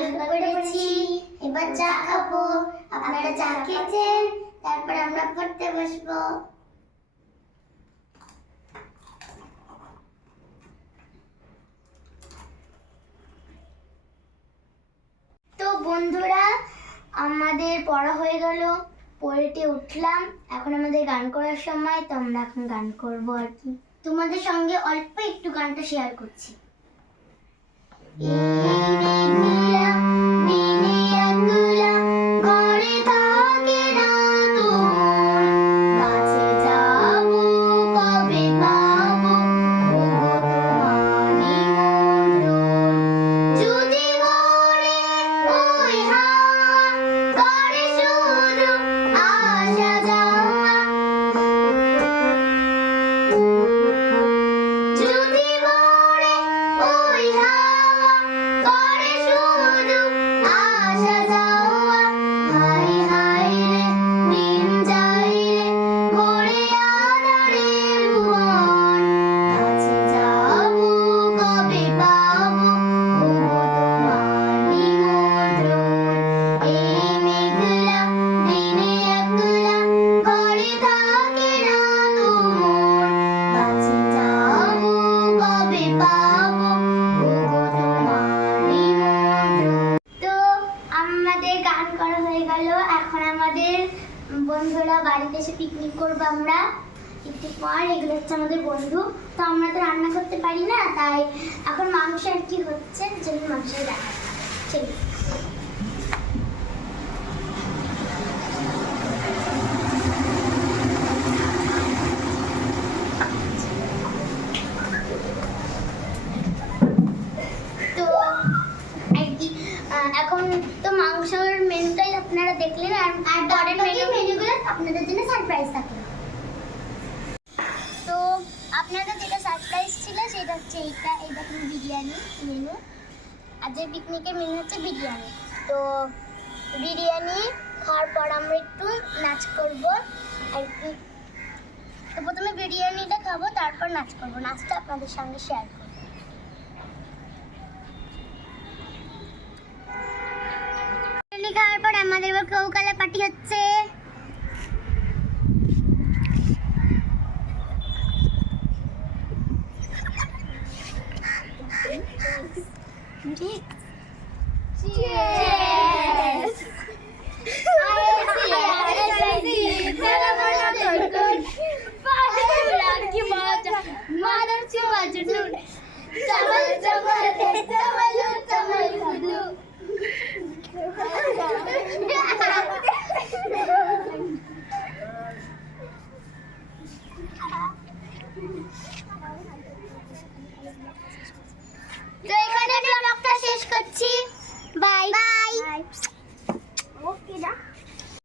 লেখা করেছি, এবার চা খাবো। আপনারা চা খেয়েছেন, তারপর আমরা পড়তে বসবো। তো বন্ধুরা, আমাদের পড়া হয়ে গেল, পড়েতে উঠলাম। এখন আমাদের গান করার সময়, তো আমরা এখন গান করব আর কি। তোমাদের সঙ্গে অল্প একটু গানটা শেয়ার করছি। বন্ধুরা বাড়িতে এসে পিকনিক করবো আমরা একটু পর। এগুলো হচ্ছে আমাদের বন্ধু। তো আমরা তো রান্না করতে পারি না, তাই এখন মাংস আর কি হচ্ছে, জন্য মাংস দেখা ঠিক। তো এখন তো মাংসের মেনুটাই আপনারা দেখলেন, আর পরের মেনুগুলো আপনাদের জন্য সারপ্রাইজ থাকলো। তো আপনাদের যেটা সারপ্রাইজ ছিল সেটা হচ্ছে এইটা, এই দেখুন বিরিয়ানি মেনু। আর যে পিকনিকের মেনু হচ্ছে বিরিয়ানি। তো বিরিয়ানি খাওয়ার পর আমরা একটু নাচ করবো আর কি। তো প্রথমে বিরিয়ানিটা খাবো, তারপর নাচ করবো। নাচটা আপনাদের সঙ্গে শেয়ার করবো। খাওয়ার পর আমাদের এবার কৌকালা পার্টি হচ্ছে।